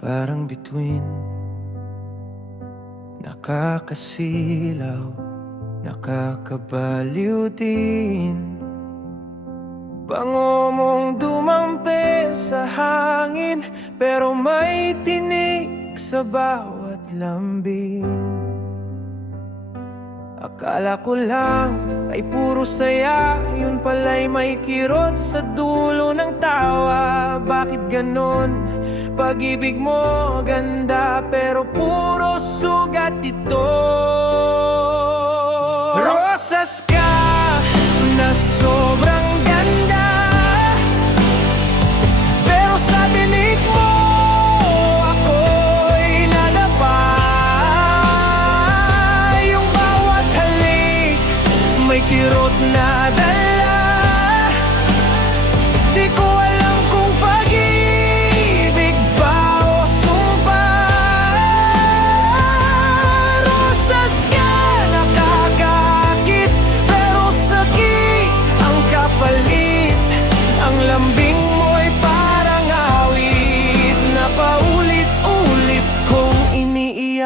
Parang bituin. Nakakasilaw Nakakabaliw din. Bango mong dumampi sa hangin Pero may tinig sa bawat lambing. Akala ko lang ay puro saya Yun pala'y may kirot sa dulo ng tawa. Bakit ganon? Pag-ibig mo ganda Pero puro sugat ito. Rosas ka na sobrang ganda Pero sa tinig mo ako'y nadapa Yung bawat halik may kirot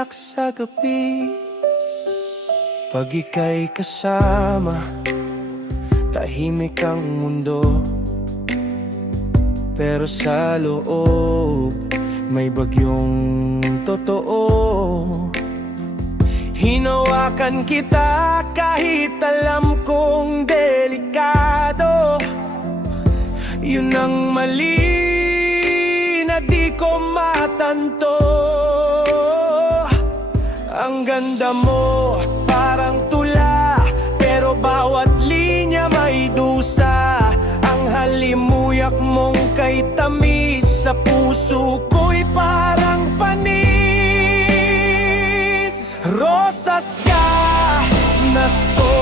iniiyak sa gabi. Pag ika'y kasama Tahimik ang mundo. Pero sa loob May bagyong totoo. Hinawakan kita kahit alam kong delikado. Yun ang mali na di ko matanto Ang ganda mo parang tula Pero bawat linya may dusa. Ang halimuyak mong kay tamis Sa puso ko'y parang panis. Rosas ka na sobrang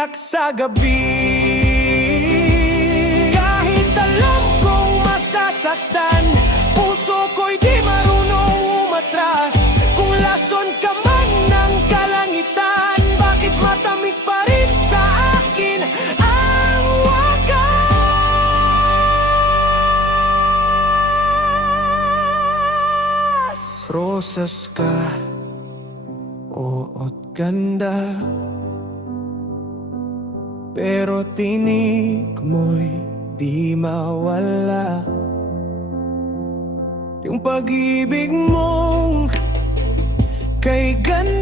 iniiyak sa gabi. Kahit alam kong masasaktan Puso ko'y di marunong umatras. Kung lason ka man ng kalangitan Bakit matamis pa rin sa akin ang wakas? Rosas ka, oo't ganda Pero tinig mo'y di mawala. Yung pag-ibig mong kay ganda